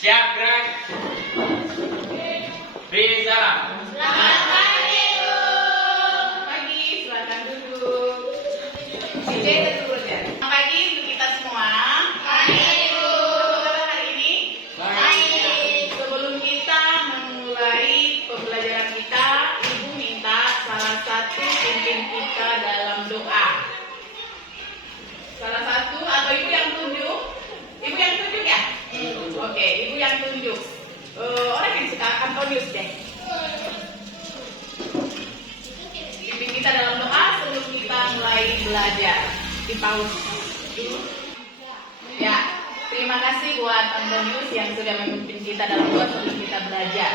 Siap, gerak. Bisa. Selamat pagi, Bu. Pagi, silakan duduk. DJ duduk ya. Selamat pagi untuk kita semua. Pagi, Bu. Apa kabar hari ini? Baik. Sebelum kita memulai pembelajaran kita, Ibu minta salah satu pimpin kita dalam doa. Salah satu atau Ibu yang tunjuk? Ibu yang tunjuk ya? Oke, Ibu yang tunjuk. Orang yang suka Antonius deh. Pimpin kita dalam doa sebelum kita mulai belajar. Di pause dulu. Ya, terima kasih buat Antonius yang sudah memimpin kita dalam doa sebelum kita belajar.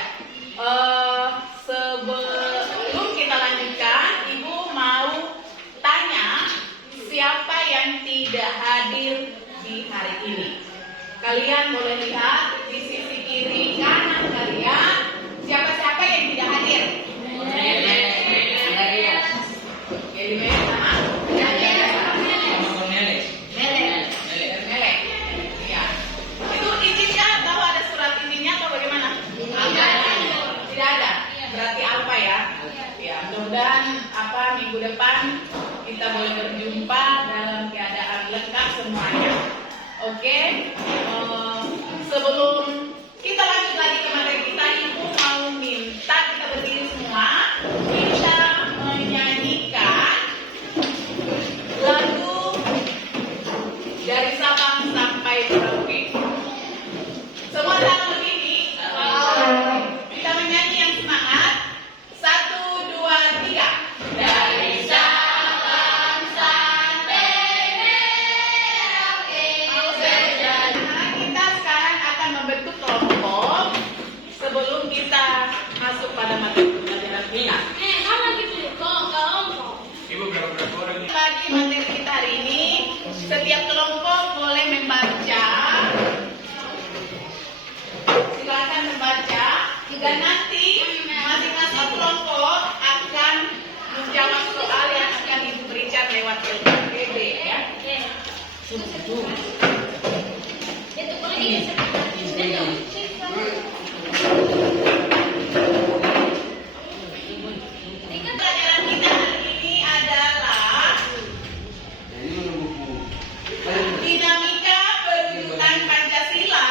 Sebelum kita lanjutkan, Ibu mau tanya siapa yang tidak hadir di hari ini. Kalian boleh lihat di sisi kiri kanan kalian siapa-siapa yang tidak hadir. Jadi sama. Melek. Ya. Itu izinnya tahu ada surat izinnya atau bagaimana? Tidak ada. Berarti apa ya? Ya, mudah-mudahan minggu depan kita boleh berjumpa dalam keadaan lengkap semuanya. Oke. Sebelum kita lanjut lagi ke materi kita, Ibu mau minta kita berdiri semua. Kita menyanyikan lagu dari Sabang sampai Merauke. Semua tahu begini? Kita menyanyi yang semangat. 1, 2, 3. Dari Sabang sampai Merauke. Kita sekarang akan membentuk kelompok sebelum kita masuk pada materi pelajaran kita. Ibu berapa orang nih? Bagi materi kita hari ini, setiap kelompok boleh membaca. Silakan membaca. Dan nanti masing-masing kelompok akan menjawab soal yang akan Ibu berikan lewat LPD ya. Pelajaran kita hari ini adalah dinamika perwujudan Pancasila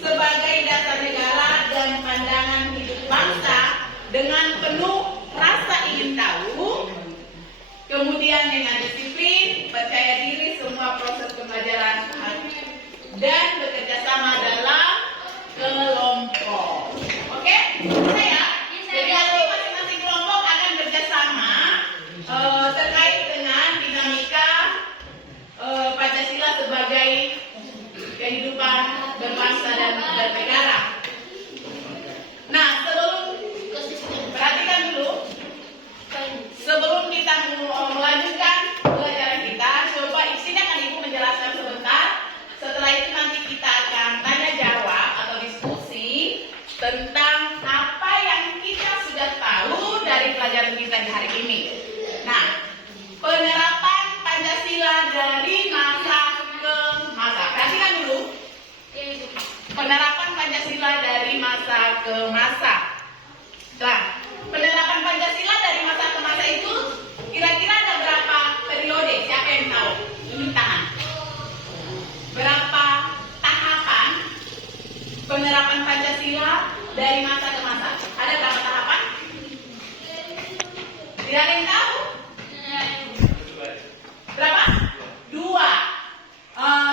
sebagai dasar negara dan pandangan hidup bangsa dengan penuh rasa ingin tahu, kemudian dengan disiplin, percaya diri semua proses pembelajaran dan bekerja sama dalam kelompok. Oke? Saya jadi nanti masing-masing kelompok akan bekerjasama terkait dengan dinamika Pancasila sebagai kehidupan berbangsa dan bernegara. Nah, perhatikan dulu. Sebelum kita melanjutkan pelajaran kita, coba sini akan Ibu menjelaskan sebentar. Setelah itu nanti kita akan tanya jawab atau diskusi tentang apa yang kita sudah tahu dari pelajaran kita di hari ini. Nah, penerapan Pancasila dari masa ke masa. Perhatikan dulu. Penerapan Pancasila dari masa ke masa. Nah, penerapan Pancasila dari masa ke masa itu kira-kira ada berapa periode? Siapa yang tahu? Ini tangan. Berapa tahapan penerapan Pancasila dari masa ke masa? Ada berapa tahapan? Tidak ada yang tahu? Berapa? 2.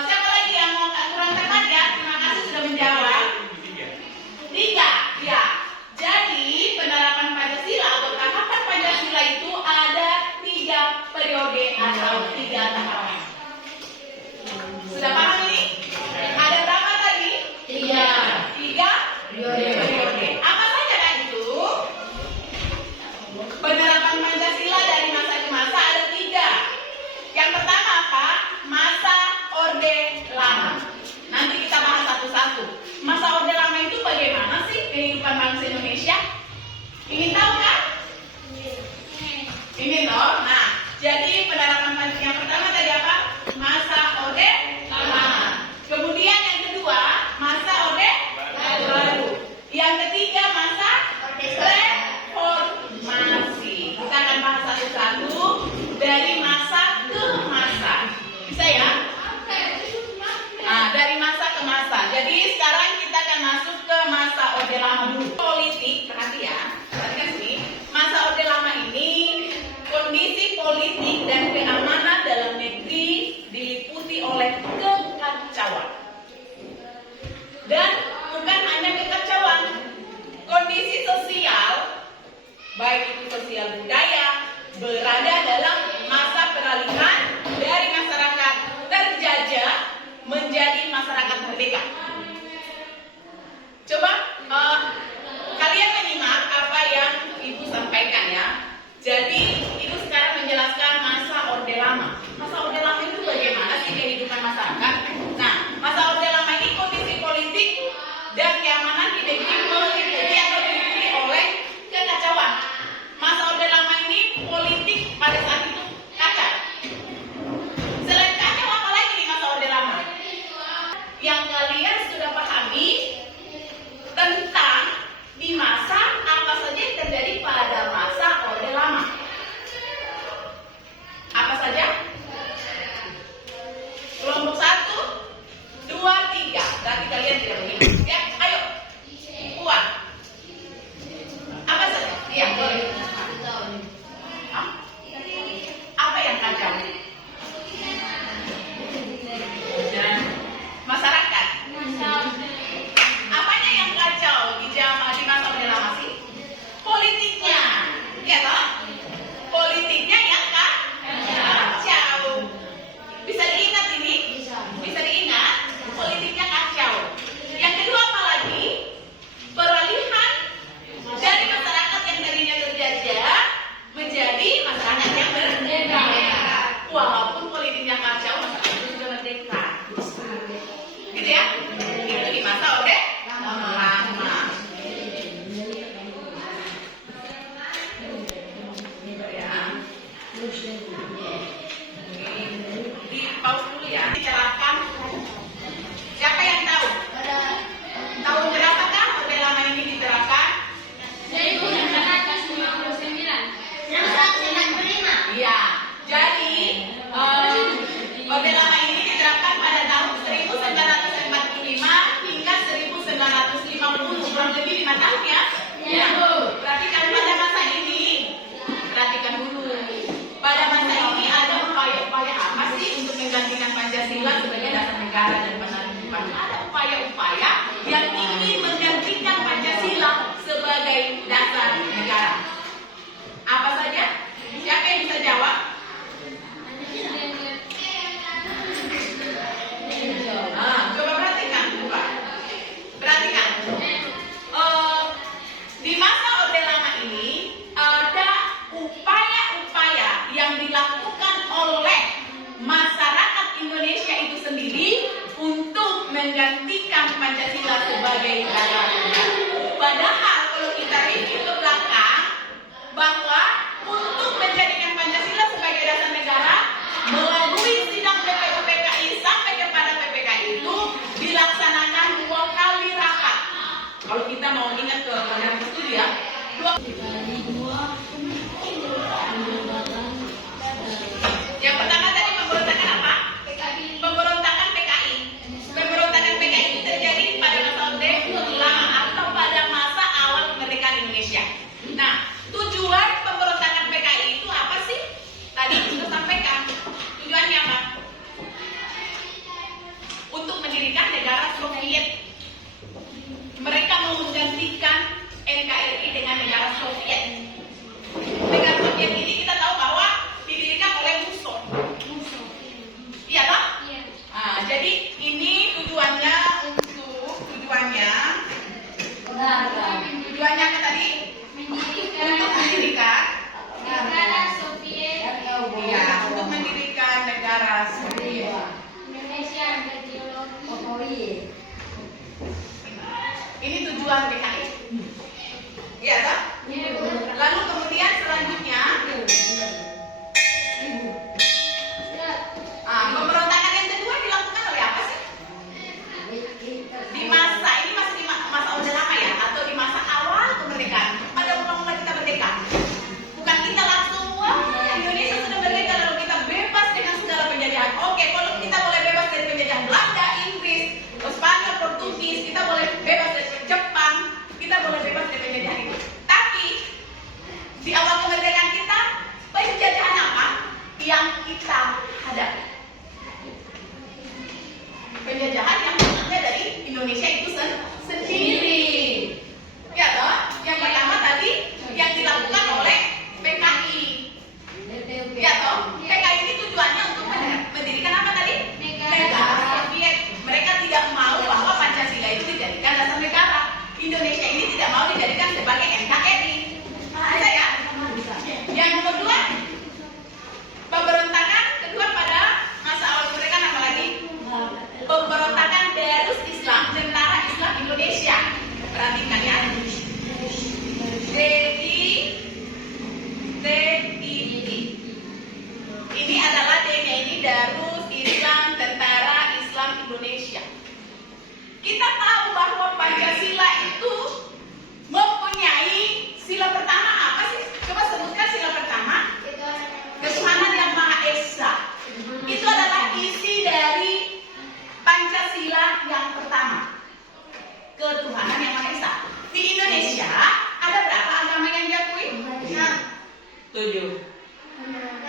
Siapa lagi yang mau kurang tepat ya? Terima kasih sudah menjawab. 3. Ya. Jadi penerapan Pancasila atau tahapan Pancasila itu ada 3 periode atau 3 tahapan. Sudah paham ini? Ada berapa tadi? 3 periode. Apa saja kan itu? Penerapan Pancasila Lama dulu. Politik, perhatikan sini. Masa Orde Lama ini kondisi politik dan keamanan dalam negeri diliputi oleh kekacauan. Dan bukan hanya kekacauan, kondisi sosial, baik itu sosial budaya, berada dalam masa peralihan dari masyarakat terjajah menjadi masyarakat merdeka. Coba kalian menyimak apa yang Ibu sampaikan ya. Jadi Ibu sekarang menjelaskan masa Orde Lama. Masa Orde Lama itu bagaimana sih kehidupan masyarakat? Nah, masa Orde Lama ini kondisi politik dan keamanan di negeri meliputi atau diliputi oleh kekacauan. Masa Orde Lama ini politik pada saat itu kacau. Selain kacau, apa lagi di masa Orde Lama? Yang kalian sudah pahami tentang di masa apa saja yang terjadi pada masa Orde Lama. Apa saja? Kelompok 1, 2, 3. Berarti kalian tidak begini. Ya, ayo. Puan. Apa saja? Iya, boleh. Hah? Apa yang kacau? Dan masyarakat. Apanya yang kacau di masa Orde Lama sih? Politiknya, ya toh? Politiknya yang kacau. Bisa diingat ini? Bisa diingat? Politiknya kacau. Yang kedua apa lagi? Peralihan dari masyarakat yang tadinya terjajah menjadi masyarakat yang merdeka. Walaupun politiknya kacau, masyarakat itu juga merdeka. Gitu ya? Itu di masa Orde Lama. Ya. Di pause dulu ya. Bicarakan. Siapa yang tahu? Tahun berapakah Orde Lama ini diterapkan? 1999. Iya. Jadi Orde Lama ini diterapkan pada tahun 1945 hingga 1950, kurang lebih 5 tahun ya. Ya. Perhatikan pada masa ini. Perhatikan dulu. Pada masa ini ada upaya-upaya apa sih untuk menggantikan Pancasila sebagai dasar negara dan penerbitan? Ada upaya-upaya yang ingin menggantikan Pancasila sebagai dasar negara. Apa saja? Siapa yang bisa jawab? Coba perhatikan, perhatikan. Di masa Orde Lama ini ada upaya-upaya yang dilakukan oleh masyarakat Indonesia itu sendiri untuk menggantikan Pancasila sebagai dasar negara. Padahal kalau kita review ke belakang bahwa untuk menjadikan Pancasila sebagai dasar negara melalui sidang PPUPKI sampai kepada PPKI itu dilaksanakan 2 kali rapat. Kalau kita mau ingat ke pelajaran studi ya, 2. Yang pertama tadi pemberontakan apa? Pemberontakan PKI. Pemberontakan PKI itu terjadi pada masa Orde Lama atau pada masa awal kemerdekaan Indonesia. Nah, tujuan pemberontakan PKI itu apa sih? Tadi sudah sampaikan. Tujuannya apa? Untuk mendirikan negara Soviet. Mereka mau menggantikan NKRI dengan negara Soviet. Negara Soviet ini kita tahu bahwa didirikan oleh Mussolini. Iya toh? Iya. Nah, jadi ini tujuannya apa tadi? Untuk mendirikan negara Soviet. Iya, untuk mendirikan negara Soviet. Indonesia bergeologi. Ini tujuan PKI. Iya toh? Lalu kemudian selanjutnya pemberontakan yang kedua dilakukan oleh apa sih? Di masa ini masih di masa Orde Lama ya, atau di masa awal kemerdekaan. Pada undang-undang kita merdeka. Bukan kita langsung wah Indonesia sudah merdeka lalu kita bebas dengan segala penjajahan. Oke, kalau kita boleh bebas dari penjajahan Belanda, Inggris, Spanyol, Portugis, kita boleh bebas dari Jepang, kita Perhatikan ya. DITI. Ini adalah D-nya ini Darus Islam Tentara Islam Indonesia. Kita tahu bahwa Pancasila itu mempunyai sila pertama apa sih? Coba sebutkan sila pertama. Ketuhanan yang Maha Esa. Itu adalah isi dari Pancasila yang pertama. Ketuhanan yang Maha Esa. Di Indonesia ada berapa agama yang diakui? 7.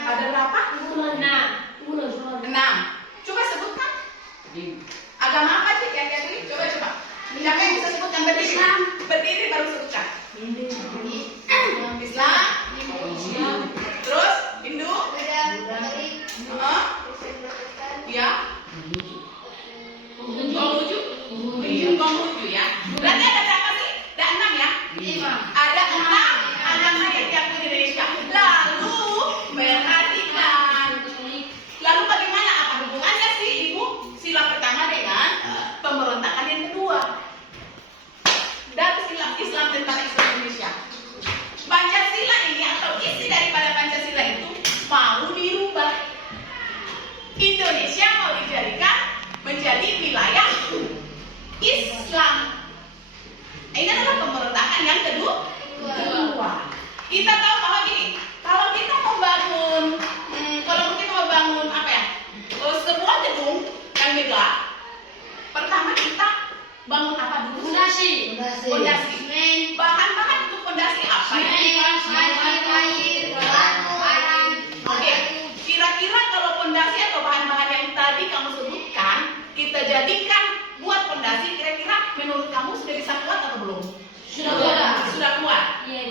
Ada berapa? 6. Coba sebutkan. Agama apa sih yang diakui? Coba. Siapa yang bisa sebutkan berdiri? Berdiri baru sebutkan. Islam. Terus Hindu. Ya. Konghucu. Iya, Konghucu ya. Berarti ada berapa sih? Ada 6 ya? Ada 6 agama yang diakui di Indonesia. Lalu perhatikan. Lalu bagaimana? Apa hubungannya sih Ibu sila pertama dengan pemberontakan yang kedua? Darus Islam Tentara Islam Indonesia. Pancasila ini atau isi daripada Pancasila itu mau dirubah. Indonesia mau dijadikan menjadi wilayah Islam. Ini adalah pemberontakan yang kedua. Kita tahu bahwa gini, kalau kita membangun apa ya? Sebuah gedung yang megah, pertama kita bangun apa dulu? Fondasi. Bahan-bahan untuk fondasi apa ya? Oke, kira-kira kalau fondasi atau bahan-bahan yang tadi kamu sebutkan kita jadikan buat fondasi, kira-kira menurut kamu sudah bisa kuat atau belum? Sudah kuat.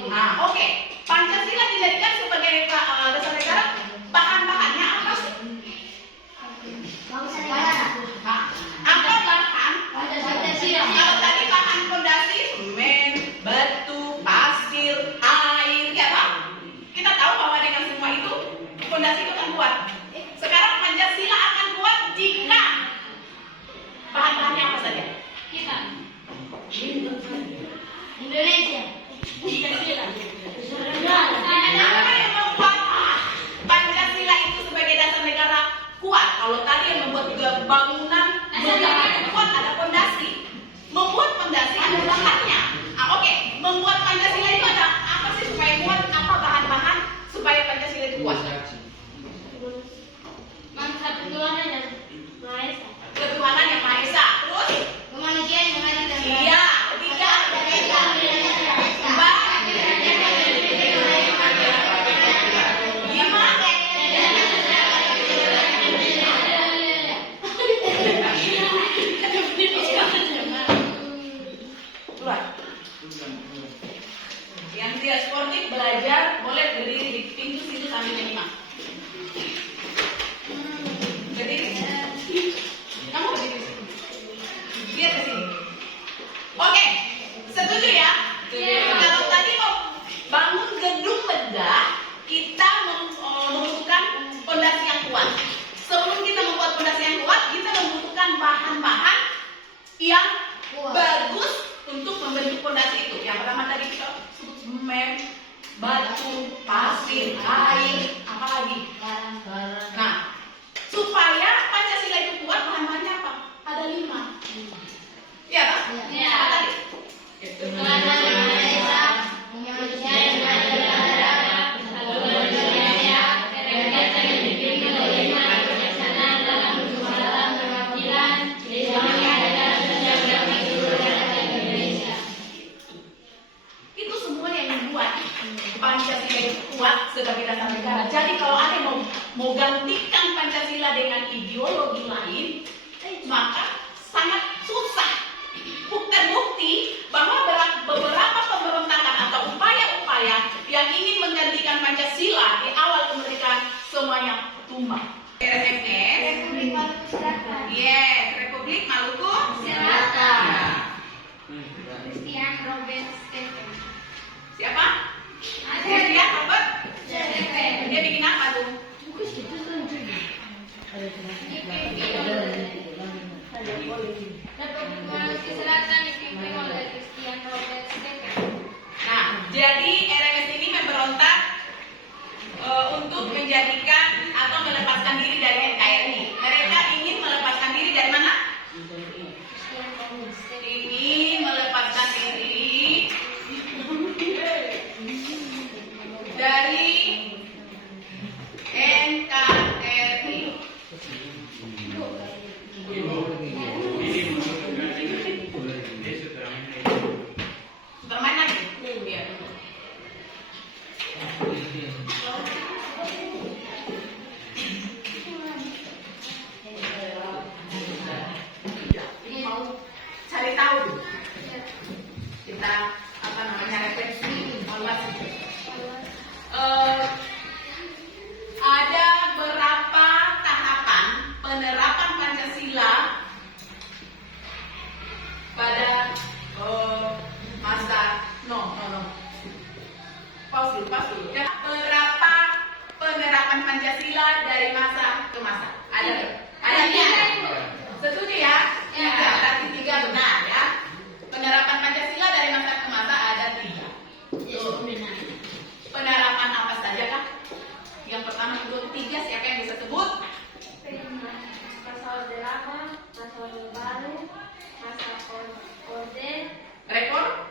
Nah, oke. Pancasila dijadikan sebagai dasar negara. Bahan-bahannya apa sih? Apa bahan? Kalau tadi bahan fondasi semen, batu, pasir, air, ya Pak? Kita tahu bahwa dengan semua itu fondasi itu akan kuat. Sekarang Pancasila akan kuat jika bahan-bahannya apa saja? Indonesia. Apa yang membuat Pancasila itu sebagai dasar negara kuat? Kalau tadi yang membuat bangunan kuat ada fondasi. Membuat fondasi ada bahannya. Oke. Membuat Pancasila itu ada apa sih supaya kuat? Apa bahan-bahan supaya Pancasila itu kuat? Ketuhanan yang Maha Esa. Terus? Iya. Ketiga. Yang tidak sportif belajar boleh berdiri di pintu situ sambil menyimak. Berdiri. Kamu berdiri. Biar ke sini. Oke, setuju ya? Kalau tadi mau bangun gedung megah, kita membutuhkan fondasi yang kuat. Sebelum kita membuat fondasi yang kuat, kita membutuhkan bahan-bahan yang bagus untuk membentuk fondasi itu. Yang pertama tadi kita sebut semen, batu, pasir, air, apa lagi? Nah, supaya Pancasila itu kuat, bahan-bahannya apa? Ada 5. Iya Pak? Apa tadi? Itu semua yang membuat Pancasila itu kuat sebagai dasar negara. Jadi kalau ada yang mau gantikan Pancasila dengan ideologi lain, maka sangat susah. Terbukti bahwa beberapa pemberontakan atau upaya-upaya yang ingin menggantikan Pancasila di awal kemerdekaan semuanya tumbang. RMS, yes, Republik Maluku Selatan. Siapa? Christian Robert. Dia bikin apa tuh? Ini melepaskan diri dari NKRI. Bermain lagi? Iya. Ini mau cari tahu kita apa namanya refleksi evaluasi. Ada berapa tahapan penerapan Pancasila pada masa pause dulu. Ya, berapa penerapan Pancasila dari masa ke masa? Ada tiga. Setuju ya? Ya. Berarti 3 benar ya. Penerapan Pancasila dari masa ke masa ada 3. Penerapan apa saja kah? Yang pertama, kedua, ketiga, siapa yang bisa sebut? Masa orde lama, masa orde baru, masa orde reformasi.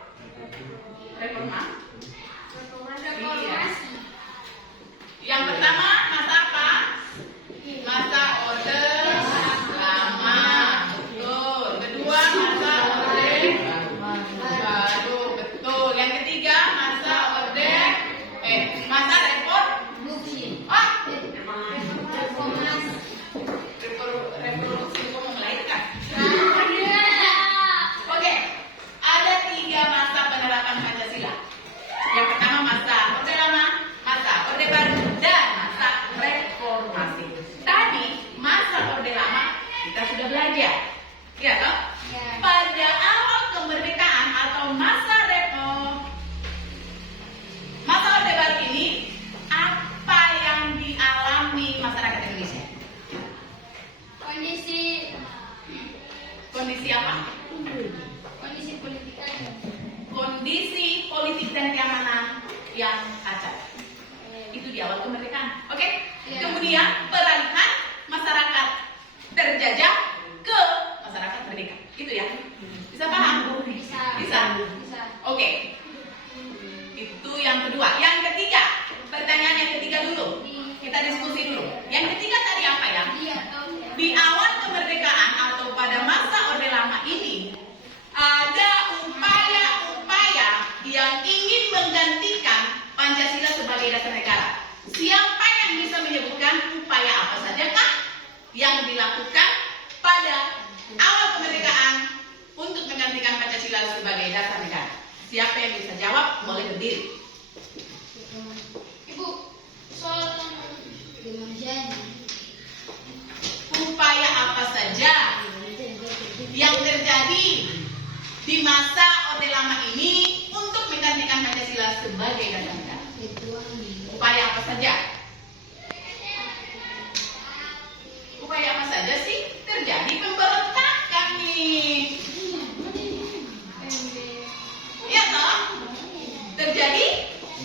Yang pertama, masa apa? Masa orde lama. Betul. Kedua, masa orde baru. Betul. Yang ketiga, masa orde masa revolusi hukum melahirkan. Oke, ada 3 masa penerapan Pancasila. Yang pertama masa orde lama, masa orde baru, dan masa reformasi. Tadi masa orde lama kita sudah belajar, ya toh? Ya. Pada awal kemerdekaan atau masa orde baru ini, apa yang dialami masyarakat Indonesia? Kondisi apa? Kondisi politik aja. Kondisi politik dan keamanan yang kacau. Itu di awal kemerdekaan. Oke? Ya. Kemudian peralihan masyarakat terjajah ke masyarakat merdeka. Gitu ya? Bisa paham? Bisa. Oke. Itu yang kedua. Yang ketiga, pertanyaan yang ketiga dulu. Kita diskusi dulu. Yang ketiga tadi apa ya? Di awal kemerdekaan atau pada masa orde lama ini ada upaya-upaya yang ingin menggantikan Pancasila sebagai dasar negara. Siapa yang bisa menyebutkan upaya apa saja kah yang dilakukan pada awal kemerdekaan untuk menggantikan Pancasila sebagai dasar negara? Siapa yang bisa jawab boleh berdiri. Ibu, soal kemanusiaan. Upaya apa saja yang terjadi di masa orde lama ini untuk menggantikan Pancasila sebagai dasar negara? Upaya apa saja? Upaya apa saja sih? Terjadi pemberontakan nih. Iya toh? Terjadi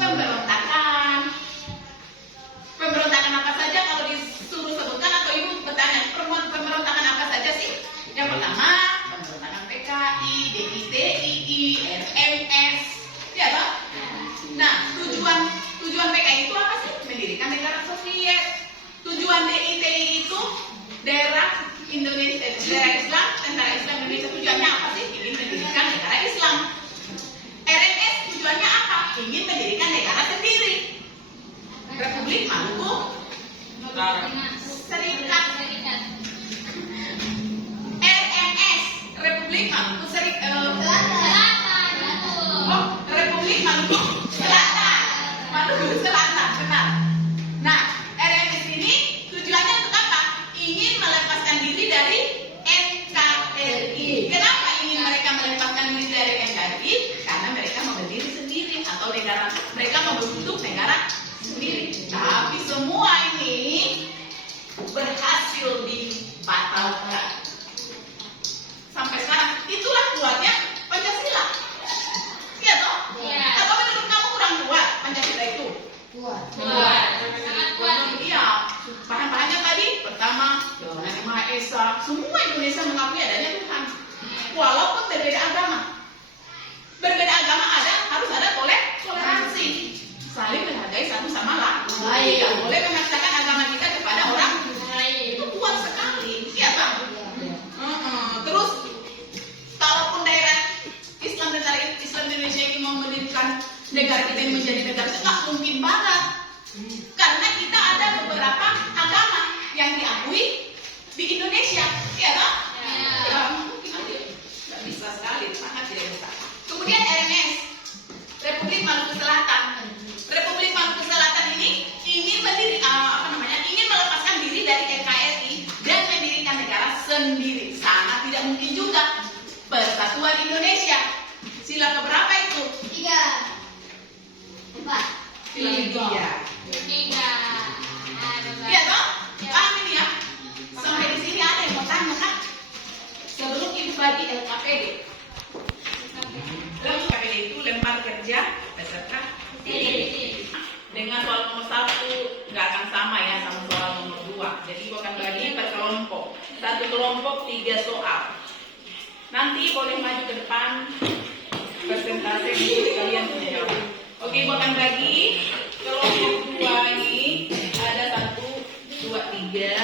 pemberontakan. Pemberontakan apa saja kalau disuruh sebutkan atau ibu bertanya pemberontakan apa saja sih? Yang pertama, pemberontakan PKI, DITI, RMS, ya toh? Nah, tujuan PKI itu apa sih? Mendirikan negara Soviet. Tujuan DITI itu daerah Islam, tentara Islam Indonesia. Tujuannya apa sih? Ingin mendirikan negara Islam. RMS tujuannya apa? Ingin mendirikan negara sendiri. Republik Maluku Serikat. RMS Republik Maluku Republik Maluku Selatan. Maluku Selatan, benar. Nah, RMS ini tujuannya untuk apa? Ingin melepaskan diri dari NKRI. Kenapa ingin mereka melepaskan diri dari NKRI? Karena mereka mau berdiri sendiri atau negara, mereka mau membentuk negara sendiri. Tapi semua ini berhasil dibatalkan. Sampai sekarang itulah kuatnya Pancasila. Iya toh? Iya. Atau menurut kamu kurang kuat Pancasila itu? Kuat. Sangat kuat. Iya. Bahan-bahannya tadi pertama Tuhan Yang Maha Esa. Semua Indonesia mengakui adanya Tuhan. Kemudian RMS, Republik Maluku Selatan. Republik Maluku Selatan ini ingin ingin melepaskan diri dari NKRI dan mendirikan negara sendiri. Sangat tidak mungkin juga. Persatuan Indonesia. Sila keberapa itu? 3, 4. Sila ketiga. 3. Iya toh? Paham ini ya? Sampai di sini ada yang mau tanya kan? Sebelum ibu bagi LKPD. LKPD itu lembar kerja beserta dengan soal nomor 1 nggak akan sama ya sama soal nomor 2. Jadi ibu akan bagi per kelompok. Satu kelompok 3 soal. Nanti boleh maju ke depan presentasi kalian punya jawab. Oke, ibu akan bagi kelompok 2 ini ada 1, 2, 3.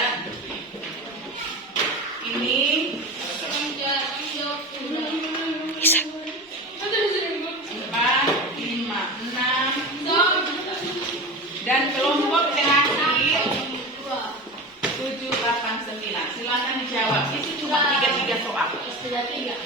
Ini 4, 5, 6 dan kelompok terakhir 7, 8, 9. Silakan dijawab. Ini cuma 3 soal. Sudah 3.